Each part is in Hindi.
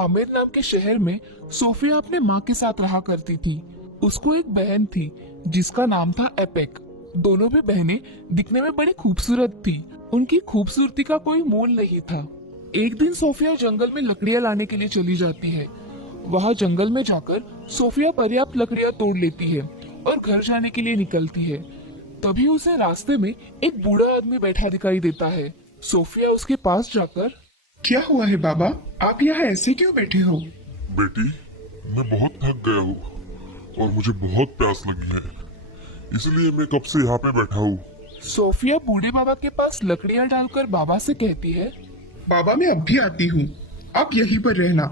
आमिर नाम के शहर में सोफिया अपने माँ के साथ रहा करती थी। उसको एक बहन थी जिसका नाम था एपेक। दोनों भी बहनें दिखने में बड़ी खूबसूरत थी। उनकी खूबसूरती का कोई मोल नहीं था। एक दिन सोफिया जंगल में लकड़ियाँ लाने के लिए चली जाती है। वहाँ जंगल में जाकर सोफिया पर्याप्त लकड़ियाँ तोड़ लेती है और घर जाने के लिए निकलती है। तभी उसे रास्ते में एक बूढ़ा आदमी बैठा दिखाई देता है। सोफिया उसके पास जाकर, क्या हुआ है बाबा, आप यहाँ ऐसे क्यों बैठे हो? बेटी, मैं बहुत थक गया हूँ और मुझे बहुत प्यास लगी है, इसलिए मैं कब से यहाँ पे बैठा हूँ। सोफिया बूढ़े बाबा के पास लकड़ियाँ डालकर बाबा से कहती है, बाबा मैं अब भी आती हूँ, आप यहीं पर रहना।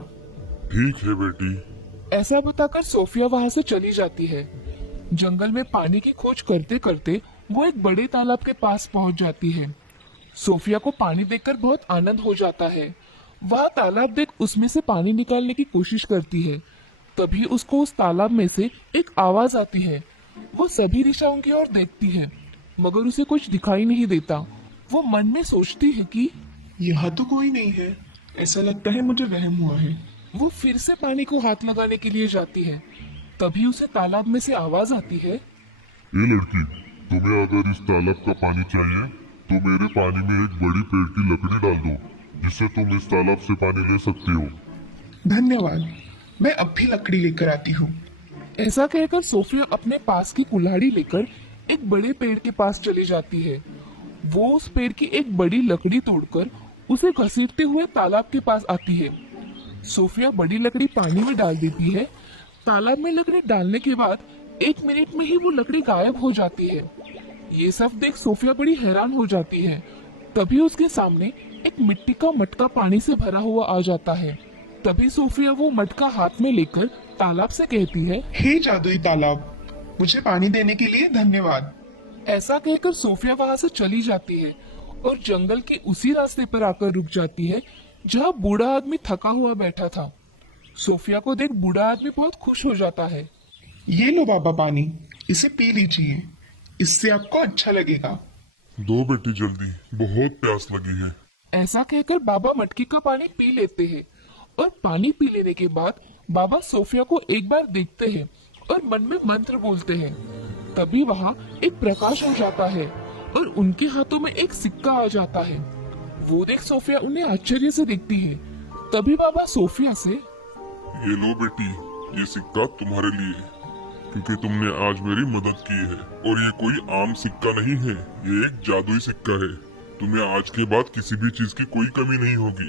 ठीक है बेटी। ऐसा बताकर सोफिया वहाँ से चली जाती है। जंगल में पानी की खोज करते करते वो एक बड़े तालाब के पास पहुँच जाती है। सोफिया को पानी देखकर बहुत आनंद हो जाता है। वह तालाब देख उसमें से पानी निकालने की कोशिश करती है। तभी उसको उस तालाब में से एक आवाज आती है। वो सभी दिशाओं की ओर देखती है मगर उसे कुछ दिखाई नहीं देता। वो मन में सोचती है कि यहाँ तो कोई नहीं है, ऐसा लगता है मुझे वहम हुआ है। वो फिर से पानी को हाथ लगाने के लिए जाती है। तभी उसे तालाब में से आवाज आती है, ये लड़की, तुम्हें अगर इस तालाब का पानी चाहिए तो मेरे पानी में एक बड़ी पेड़ की लकड़ी डाल दो, जिससे तुम इस तालाब से पानी ले सकते हो। धन्यवाद, मैं अब भी लकड़ी लेकर आती हूँ। ऐसा कहकर सोफिया अपने पास की कुल्हाड़ी लेकर एक बड़े पेड़ के पास चली जाती है। वो उस पेड़ की एक बड़ी लकड़ी तोड़कर उसे घसीटते हुए तालाब के पास आती है। सोफिया बड़ी लकड़ी पानी में डाल देती है। तालाब में लकड़ी डालने के बाद 1 मिनट में ही वो लकड़ी गायब हो जाती है। ये सब देख सोफिया बड़ी हैरान हो जाती है। तभी उसके सामने एक मिट्टी का मटका पानी से भरा हुआ आ जाता है। तभी सोफिया वो मटका हाथ में लेकर तालाब से कहती है, हे जादुई तालाब, मुझे पानी देने के लिए धन्यवाद। ऐसा कहकर सोफिया वहाँ से चली जाती है और जंगल के उसी रास्ते पर आकर रुक जाती है जहाँ बूढ़ा आदमी थका हुआ बैठा था। सोफिया को देख बूढ़ा आदमी बहुत खुश हो जाता है। ये लो बाबा पानी, इसे पी लीजिए, इससे आपको अच्छा लगेगा। दो बेटी जल्दी, बहुत प्यास लगी है। ऐसा कहकर बाबा मटकी का पानी पी लेते हैं और पानी पी लेने के बाद बाबा सोफिया को एक बार देखते हैं और मन में मंत्र बोलते हैं। तभी वहाँ एक प्रकाश हो जाता है और उनके हाथों में एक सिक्का आ जाता है। वो देख सोफिया उन्हें आश्चर्य से देखती है। तभी बाबा सोफिया से, ये लो बेटी, ये सिक्का तुम्हारे लिए, क्योंकि तुमने आज मेरी मदद की है। और ये कोई आम सिक्का नहीं है, ये एक जादुई सिक्का है। तुम्हें आज के बाद किसी भी चीज की कोई कमी नहीं होगी।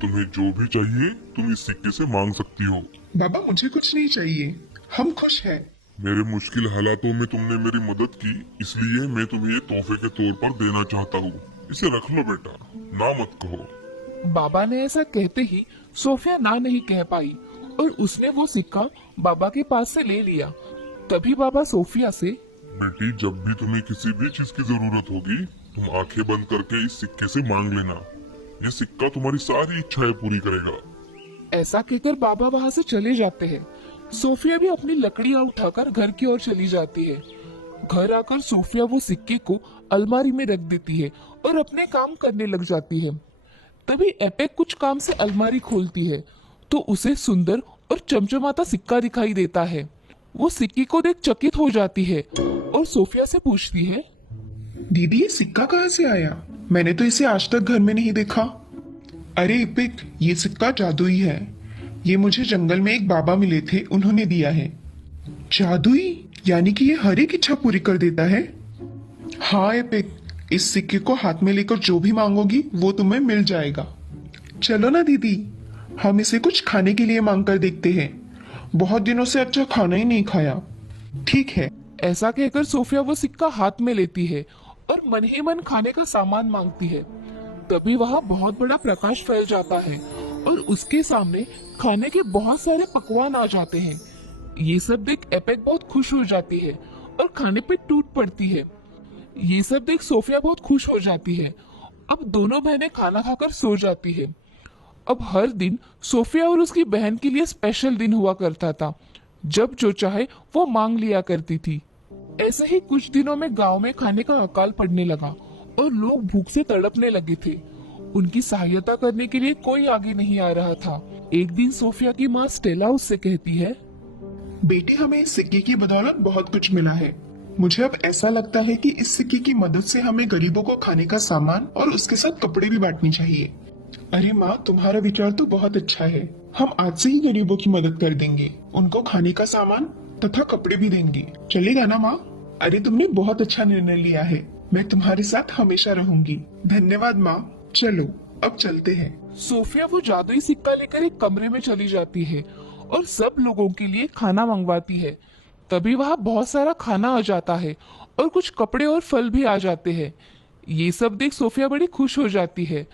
तुम्हें जो भी चाहिए तुम इस सिक्के से मांग सकती हो। बाबा मुझे कुछ नहीं चाहिए, हम खुश हैं। मेरे मुश्किल हालातों में तुमने मेरी मदद की, इसलिए मैं तुम्हें ये तोहफे के तौर पर देना चाहता हूँ। इसे रख लो बेटा, ना मत कहो। बाबा ने ऐसा कहते ही सोफिया ना नहीं कह पाई और उसने वो सिक्का बाबा के पास से ले लिया। तभी बाबा सोफिया से, बेटी, जब भी तुम्हें किसी भी चीज की जरूरत होगी तुम आंखें बंद करके इस सिक्के से मांग लेना। ये सिक्का तुम्हारी सारी इच्छाएं पूरी करेगा। ऐसा कहकर बाबा वहाँ से चले जाते हैं। सोफिया भी अपनी लकड़ियाँ उठाकर घर की ओर चली जाती है। घर आकर सोफिया वो सिक्के को अलमारी में रख देती है और अपने काम करने लग जाती है। तभी एपेक कुछ काम से अलमारी खोलती है तो उसे सुंदर और चमचमाता सिक्का दिखाई देता है। वो सिक्के को देख चकित हो जाती है और सोफिया से पूछती है, दीदी ये सिक्का कहाँ से आया? मैंने तो इसे आज तक घर में नहीं देखा। अरे इपिक, ये सिक्का जादुई है। ये मुझे जंगल में एक बाबा मिले थे, उन्होंने दिया है। जादुई? यानी कि ये हर एक इच्छा पूरी कर देता है? हाँ एपिक, इस सिक्के को हाथ में लेकर जो भी मांगोगी वो तुम्हें मिल जाएगा। चलो ना दीदी, हम इसे कुछ खाने के लिए मांग कर देखते हैं। बहुत दिनों से अच्छा खाना ही नहीं खाया। ठीक है। ऐसा कहकर सोफिया वो सिक्का हाथ में लेती है और मन ही मन खाने का सामान मांगती है। तभी वहाँ बहुत बड़ा प्रकाश फैल जाता है और उसके सामने खाने के बहुत सारे पकवान आ जाते हैं। ये सब देख एपेक बहुत खुश हो जाती है और खाने पे टूट पड़ती है। ये सब देख सोफिया बहुत खुश हो जाती है। अब दोनों बहनें खाना खाकर सो जाती है। अब हर दिन सोफिया और उसकी बहन के लिए स्पेशल दिन हुआ करता था, जब जो चाहे वो मांग लिया करती थी। ऐसे ही कुछ दिनों में गांव में खाने का अकाल पड़ने लगा और लोग भूख से तड़पने लगे थे। उनकी सहायता करने के लिए कोई आगे नहीं आ रहा था। एक दिन सोफिया की माँ स्टेला उससे कहती है, बेटी, हमें इस सिक्के की बदौलत बहुत कुछ मिला है। मुझे अब ऐसा लगता है कि इस सिक्के की मदद से हमें गरीबों को खाने का सामान और उसके साथ कपड़े भी बांटने चाहिए। अरे माँ, तुम्हारा विचार तो बहुत अच्छा है। हम आज से ही गरीबों की मदद कर देंगे, उनको खाने का सामान तथा कपड़े भी देंगे। चलेगा ना माँ? अरे तुमने बहुत अच्छा निर्णय लिया है। मैं तुम्हारे साथ हमेशा रहूंगी। धन्यवाद माँ। चलो अब चलते हैं। सोफिया वो जादुई सिक्का लेकर एक कमरे में चली जाती है और सब लोगों के लिए खाना मंगवाती है। तभी वहां बहुत सारा खाना आ जाता है और कुछ कपड़े और फल भी आ जाते हैं। ये सब देख सोफिया बड़ी खुश हो जाती है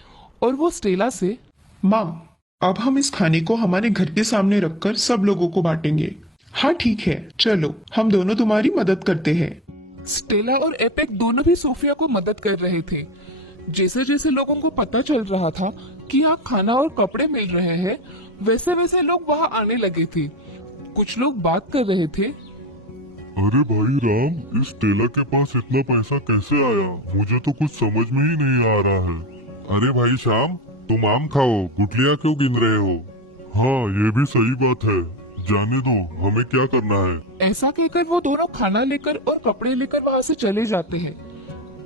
और वो स्टेला से, माँ, अब हम इस खाने को हमारे घर के सामने रखकर सब लोगों को बांटेंगे। हाँ ठीक है, चलो हम दोनों तुम्हारी मदद करते हैं। स्टेला और एपिक दोनों भी सोफिया को मदद कर रहे थे। जैसे जैसे लोगों को पता चल रहा था कि यहाँ खाना और कपड़े मिल रहे हैं, वैसे वैसे लोग वहाँ आने लगे थे। कुछ लोग बात कर रहे थे, अरे भाई राम, इस टेलर के पास इतना पैसा कैसे आया? मुझे तो कुछ समझ में ही नहीं आ रहा है। अरे भाई श्याम, तुम आम खाओ, गुठलियाँ क्यों गिन रहे हो? हाँ, ये भी सही बात है। जाने दो, हमें क्या करना है। ऐसा कहकर वो दोनों खाना लेकर और कपड़े लेकर वहाँ से चले जाते हैं।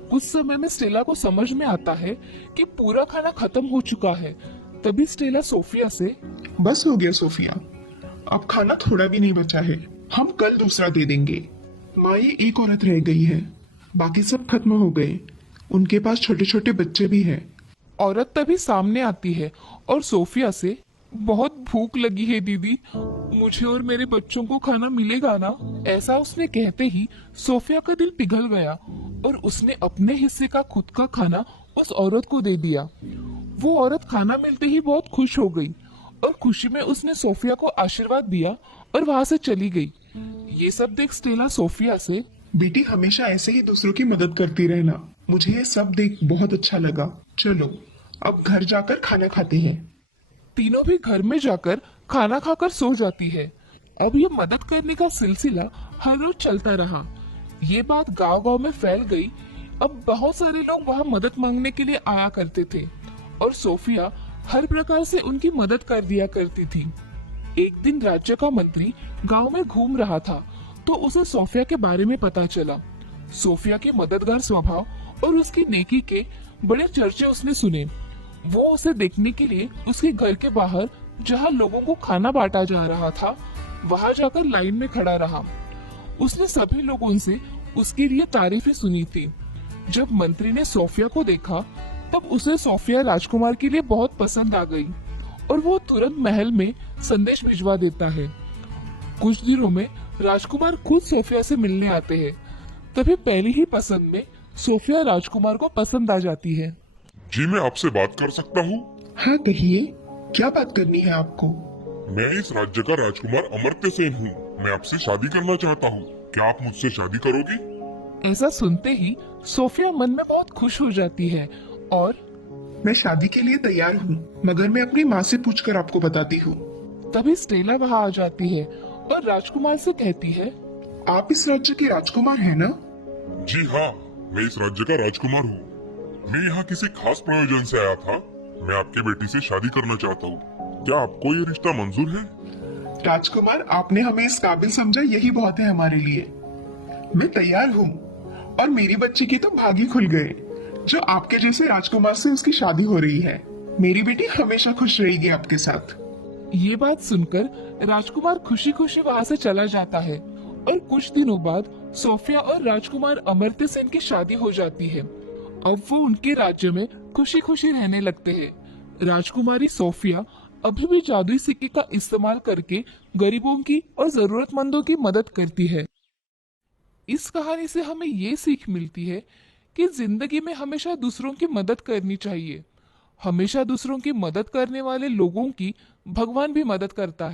कुछ समय में स्टेला को समझ में आता है कि पूरा खाना खत्म हो चुका है। तभी स्टेला सोफिया से, बस हो गया सोफिया, अब खाना थोड़ा भी नहीं बचा है। हम कल दूसरा दे देंगे। माँ, ये एक औरत रह गई है, बाकी सब खत्म हो गए। उनके पास छोटे छोटे बच्चे भी हैं। औरत तभी सामने आती है और सोफिया से, बहुत भूख लगी है दीदी, मुझे और मेरे बच्चों को खाना मिलेगा ना? ऐसा उसने कहते ही सोफिया का दिल पिघल गया और उसने अपने हिस्से का खुद का खाना उस औरत को दे दिया। वो औरत खाना मिलते ही बहुत खुश हो गई और खुशी में उसने सोफिया को आशीर्वाद दिया और वहां से चली गई। ये सब देख स्टेला सोफिया से, बेटी, हमेशा ऐसे ही दूसरों की मदद करती रहना। मुझे ये सब देख बहुत अच्छा लगा। चलो अब घर जाकर खाना खाते हैं। तीनों भी घर में जाकर खाना खाकर सो जाती है। अब ये मदद करने का सिलसिला हर रोज चलता रहा। ये बात गांव गांव में फैल गई। अब बहुत सारे लोग वहां मदद मांगने के लिए आया करते थे और सोफिया हर प्रकार से उनकी मदद कर दिया करती थी। एक दिन राज्य का मंत्री गांव में घूम रहा था तो उसे सोफिया के बारे में पता चला। सोफिया के मददगार स्वभाव और उसकी नेकी के बड़े चर्चे उसने सुने। वो उसे देखने के लिए उसके घर के बाहर, जहां लोगों को खाना बांटा जा रहा था, वहां जाकर लाइन में खड़ा रहा। उसने सभी लोगों से उसके लिए तारीफें सुनी थी। जब मंत्री ने सोफिया को देखा तब उसे सोफिया राजकुमार के लिए बहुत पसंद आ गई और वो तुरंत महल में संदेश भिजवा देता है। कुछ दिनों में राजकुमार खुद सोफिया से मिलने आते हैं। तभी पहली ही पसंद में सोफिया राजकुमार को पसंद आ जाती है। जी, मैं आपसे बात कर सकता हूँ? हाँ कहिए, क्या बात करनी है आपको? मैं इस राज्य का राजकुमार अमर्त्य सेन हूँ। मैं आपसे शादी करना चाहता हूँ। क्या आप मुझसे शादी करोगी? ऐसा सुनते ही सोफिया मन में बहुत खुश हो जाती है और मैं शादी के लिए तैयार हूँ, मगर मैं अपनी माँ से पूछकर आपको बताती हूँ। तभी स्टेला वहां आ जाती है और राजकुमार से कहती है, आप इस राज्य के राजकुमार हैं ना? जी हाँ, मैं इस राज्य का राजकुमार हूँ। मैं यहाँ किसी खास प्रयोजन से आया था। मैं आपके बेटी से शादी करना चाहता हूँ। क्या आपको ये रिश्ता मंजूर है? राजकुमार, आपने हमें इस काबिल समझा, यही बहुत है हमारे लिए। मैं तैयार हूँ और मेरी बच्ची के तो भाग ही खुल गए। जो आपके जैसे राजकुमार से उसकी शादी हो रही है। मेरी बेटी हमेशा खुश रहेगी आपके साथ। ये बात सुनकर राजकुमार खुशी खुशी वहां से चला जाता है और कुछ दिनों बाद सोफिया और राजकुमार अमर्त्य सेन की शादी हो जाती है। अब वो उनके राज्य में खुशी खुशी रहने लगते हैं। राजकुमारी सोफिया अभी भी जादुई सिक्के का इस्तेमाल करके गरीबों की और जरूरतमंदों की मदद करती है। इस कहानी से हमें ये सीख मिलती है कि जिंदगी में हमेशा दूसरों की मदद करनी चाहिए। हमेशा दूसरों की मदद करने वाले लोगों की भगवान भी मदद करता है।